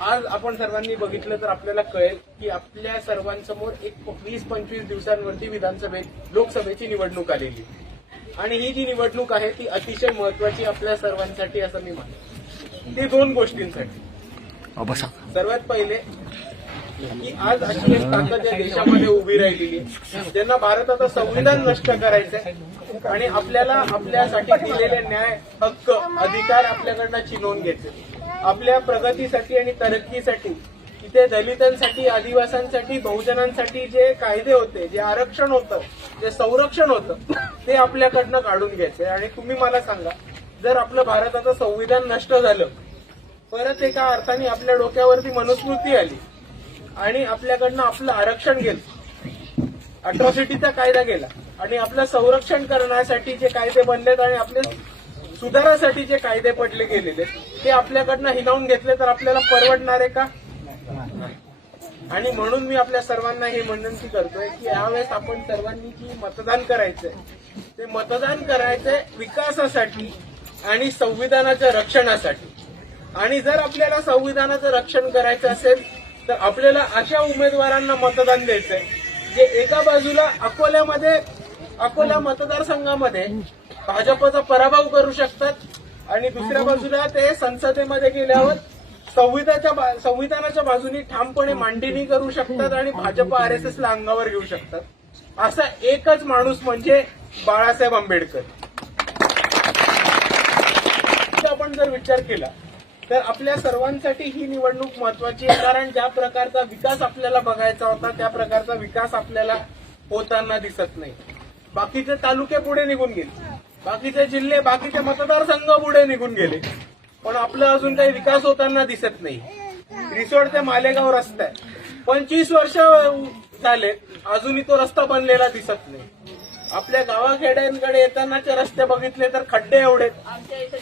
आज आपण सर्वांनी बघितलं तर आपल्याला कळेल की आपल्या सर्वांसमोर एक वीस पंचवीस दिवसांवरती विधानसभेत लोकसभेची निवडणूक आलेली. आणि ही जी निवडणूक आहे ती अतिशय महत्वाची आपल्या सर्वांसाठी असं मी मानतो ते दोन गोष्टींसाठी. बसा. सर्वात पहिले की आज अशी एक ताकद या देशामध्ये उभी राहिलेली आहे ज्यांना भारताचं संविधान नष्ट करायचंय आणि आपल्याला आपल्यासाठी दिलेले न्याय हक्क अधिकार आपल्याकडनं चिनवून घ्यायचे. आपल्या प्रगतीसाठी आणि तरक्कीसाठी तिथे दलितांसाठी आदिवासांसाठी बहुजनांसाठी जे कायदे होते जे आरक्षण होतं जे संरक्षण होतं ते आपल्याकडनं काढून घ्यायचंय आणि तुम्ही मला सांगा जर आपलं भारताचं संविधान नष्ट झालं परत एका अर्थाने आपल्या डोक्यावरती मनुस्मृती आली आणि आपल्याकडनं आपलं आरक्षण गेलं. अट्रॉसिटीचा कायदा गेला. आणि आपलं संरक्षण करण्यासाठी जे कायदे बनलेत आणि आपले सुधारासाठी जे कायदे पडले गेलेले ते आपल्याकडनं हिलावून घेतले तर आपल्याला परवडणार आहे का? आणि म्हणून मी आपल्या सर्वांना ही विनंती करतोय की यावेळेस आपण सर्वांनी जी मतदान करायचंय ते मतदान करायचंय विकासासाठी आणि संविधानाच्या रक्षणासाठी. आणि जर आपल्याला संविधानाचं रक्षण करायचं असेल तर आपल्याला अशा उमेदवारांना मतदान द्यायचंय. जे एका बाजूला अकोल्यामध्ये अकोला मतदारसंघामध्ये भाजपचा पराभव करू शकतात आणि दुसऱ्या बाजूला ते संसदेमध्ये गेल्यावर संविधानाच्या संविधानाच्या बाजूनी ठामपणे मांडणी करू शकतात आणि भाजप आर एस ला अंगावर घेऊ शकतात. असा एकच माणूस म्हणजे बाळासाहेब आंबेडकर. आपण जर विचार केला तर आपल्या सर्वांसाठी ही निवडणूक महत्वाची आहे. कारण ज्या प्रकारचा विकास आपल्याला बघायचा होता त्या प्रकारचा विकास आपल्याला होताना दिसत नाही. बाकीचे तालुके पुढे निघून गेले. बाकीचे जिल्हे बाकीचे मतदारसंघ पुढे निघून गेले. पण आपला अजून काही विकास होताना दिसत नाही. रिसोड ते मालेगाव रस्ता आहे. पंचवीस वर्ष झाले अजूनही तो रस्ता बनलेला दिसत नाही. आपल्या गावाखेड्यांकडे येतानाचे रस्ते बघितले तर खड्डे एवढे.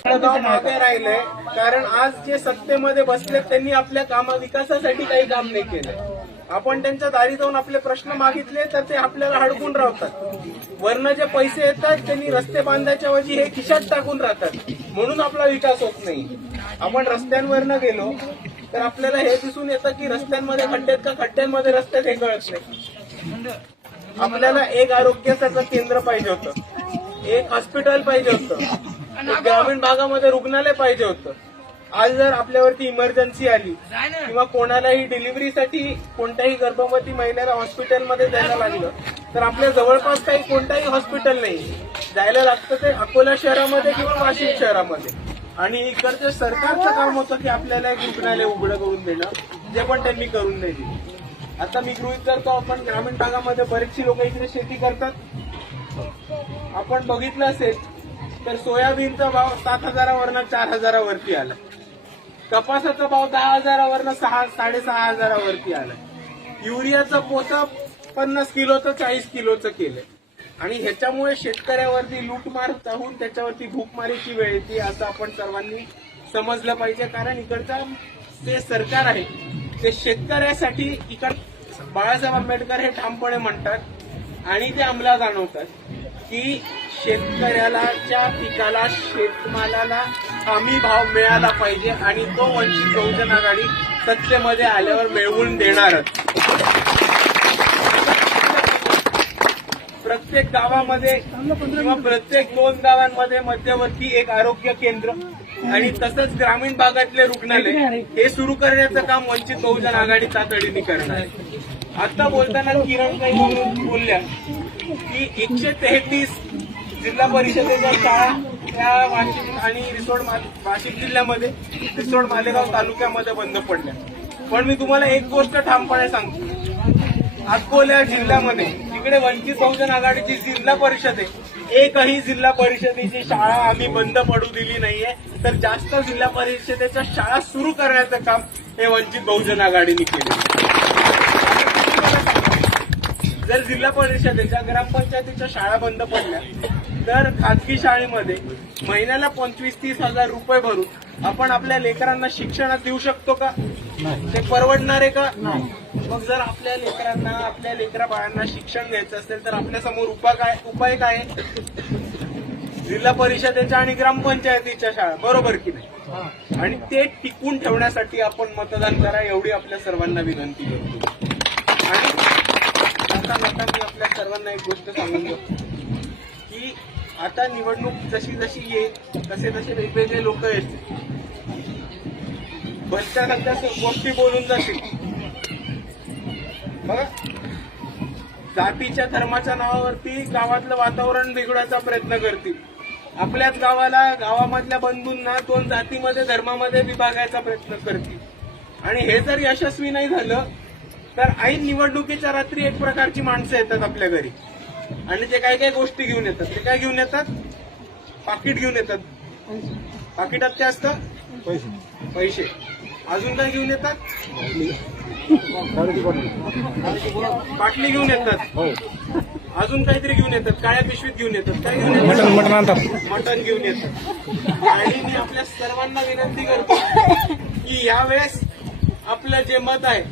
गाव मागे राहिले कारण आज जे सत्तेमध्ये बसले त्यांनी आपल्या कामा विकासासाठी काही काम नाही केलं आपण त्यांच्या दारी जाऊन आपले प्रश्न मागितले तर ते आपल्याला हडकून राहतात. वरनं जे पैसे येतात त्यांनी रस्ते बांधायच्या वजी हे खिशात टाकून राहतात. म्हणून आपला विकास होत नाही. आपण रस्त्यांवरनं गेलो तर आपल्याला हे दिसून येतं की रस्त्यांमध्ये खड्डे का? खड्ड्यांमध्ये रस्त्यात हे कळत नाही. आपल्याला एक आरोग्याचं केंद्र पाहिजे होतं. एक हॉस्पिटल पाहिजे होतं. ग्रामीण भागामध्ये रुग्णालय पाहिजे होतं. आज जर आपल्यावरती इमर्जन्सी आली किंवा कोणालाही डिलिव्हरीसाठी कोणत्याही गर्भवती महिलेला हॉस्पिटलमध्ये जायला लागलं तर आपल्या जवळपास काही कोणताही हॉस्पिटल नाही. जायला लागतं ते अकोला शहरामध्ये किंवा वाशिम शहरामध्ये. आणि इकडचं सरकारचं काम होतं की आपल्याला एक रुग्णालय उघडं करून देणं जे पण त्यांनी करून नाही दिलं. आता मी गृहित करतो आपण ग्रामीण भागामध्ये बरेचशी लोक इकडे शेती करतात. आपण बघितलं असेल तर सोयाबीनचा भाव सात हजारावरनं चार हजारावरती आला. कपासाचा भाव दहा हजारावरनं सहा साडेसहा हजारावरती आला. युरियाचं पोतं पन्नास किलोचं चाळीस किलोचं केलं आणि ह्याच्यामुळे शेतकऱ्यावरती लूटमार चाहून त्याच्यावरती भूकमारीची वेळ येते असं आपण सर्वांनी समजलं पाहिजे. कारण इकडचं ते सरकार आहे ते शेतकऱ्यासाठी इकड बाळासाहेब आंबेडकर हे ठामपणे म्हणतात आणि ते अंमलात आणवतात की शेतकऱ्याला पिकाला शेतमालाला हमी भाव मिळाला पाहिजे आणि तो वंचित बहुजन आघाडी सत्तेमध्ये आल्यावर मिळवून देणारच. प्रत्येक गावामध्ये किंवा प्रत्येक दोन गावांमध्ये मध्यवर्ती एक आरोग्य केंद्र आणि तसंच ग्रामीण भागातले रुग्णालय हे सुरू करण्याचं काम वंचित बहुजन आघाडी तातडीने करणार आहे. आता बोलताना किरण काही बोलल्या की एकशे तेहतीस जिल्हा परिषदेच्या शाळा त्या वाशिम आणि रिसोड वाशिम जिल्ह्यामध्ये रिसोड मालेगाव तालुक्यामध्ये बंद पडल्या. पण मी तुम्हाला एक गोष्ट ठामपणे सांगतो. अकोल्या जिल्ह्यामध्ये जिकडे वंचित बहुजन आघाडीची जिल्हा परिषद आहे. एकही जिल्हा परिषदेची शाळा आम्ही बंद पडू दिली नाहीये. तर जास्त जिल्हा परिषदेच्या शाळा सुरू करण्याचं काम हे वंचित बहुजन आघाडीने केले जर जिल्हा परिषदेच्या ग्रामपंचायतीच्या शाळा बंद पडल्या तर खाजगी शाळेमध्ये महिन्याला पंचवीस तीस हजार रुपये भरून आपण आपल्या लेकरांना शिक्षणात देऊ शकतो का? ते परवडणार आहे का? मग जर आपल्या लेकरांना आपल्या लेकरा बाळांना शिक्षण घ्यायचं असेल तर आपल्यासमोर उपाय काय उपाय काय? जिल्हा परिषदेच्या आणि ग्रामपंचायतीच्या शाळा बरोबर की नाही? आणि ते टिकून ठेवण्यासाठी आपण मतदान करा एवढी आपल्या सर्वांना विनंती करतो. आणि आता आता मी आपल्या सर्वांना एक गोष्ट सांगून देतो की आता निवडणूक जशी जशी येईल तसे तसे वेगवेगळे लोक येतील. भलत्या सध्या गोष्टी बोलून जातील. जातीच्या धर्माच्या नावावरती गावातलं वातावरण बिघडायचा प्रयत्न करतील. आपल्याच गावाला गावामधल्या बंधूंना दोन जातीमध्ये धर्मामध्ये विभागायचा प्रयत्न करतील. आणि हे जर यशस्वी नाही झालं तर ऐन निवडणुकीच्या रात्री एक प्रकारची माणसं येतात आपल्या घरी. आणि ते काय काय गोष्टी घेऊन येतात. ते काय घेऊन येतात? पाकिट घेऊन येतात. पाकिटात काय असतं? पैसे. अजून काय घेऊन येतात? बाटली घेऊन येतात. अजून काहीतरी घेऊन येतात. काळ्या पिशवीत घेऊन येतात. काय घेऊन येतात? मटण मटण आणतात. मटण घेऊन येतात. आणि मी आपल्या सर्वांना विनंती करतो की यावेळेस आपलं जे मत आहे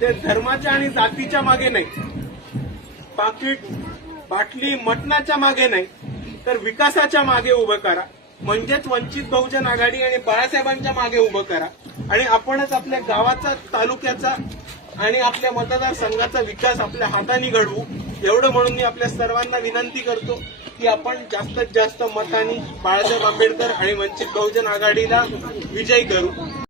ते धर्माच्या आणि जातीच्या मागे नाही. पाकिट बाटली मटणाच्या मागे नाही तर विकासाच्या मागे उभं करा. म्हणजेच वंचित बहुजन आघाडी आणि बाळासाहेबांच्या मागे उभं करा. आणि आपणच आपल्या गावाचा तालुक्याचा आणि आपल्या मतदारसंघाचा विकास आपल्या हाताने घडवू एवढं म्हणून मी आपल्या सर्वांना विनंती करतो की आपण जास्तीत जास्त मतांनी बाळासाहेब आंबेडकर आणि वंचित बहुजन आघाडीला विजयी करू.